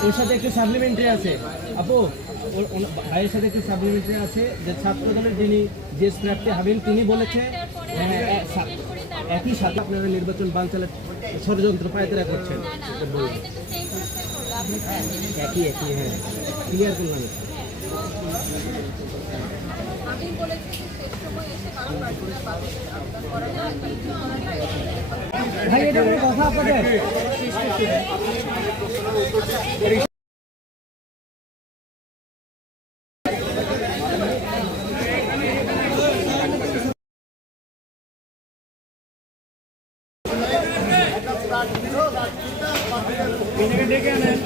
ওর সাথে একটা সাপ্লিমেন্টারি আছে। আপু ওর- ভাইয়ের সাথে একটা সাপ্লিমেন্টারি আছে যে ছাত্র দলের যিনি যে প্রার্থী হবেন তিনি বলেছে হ্যাঁ, একই সাথে আপনারা নির্বাচন বানচালের ষড়যন্ত্র পায়তারা করছেন। একই একই হ্যাঁ ক্লিয়ার করলাম। আমি বলেছি শেষ সময় এসে কারও পার্সোনাল করা যায় ভাই এটা কথা আপনাদের? ডেকে আনেন।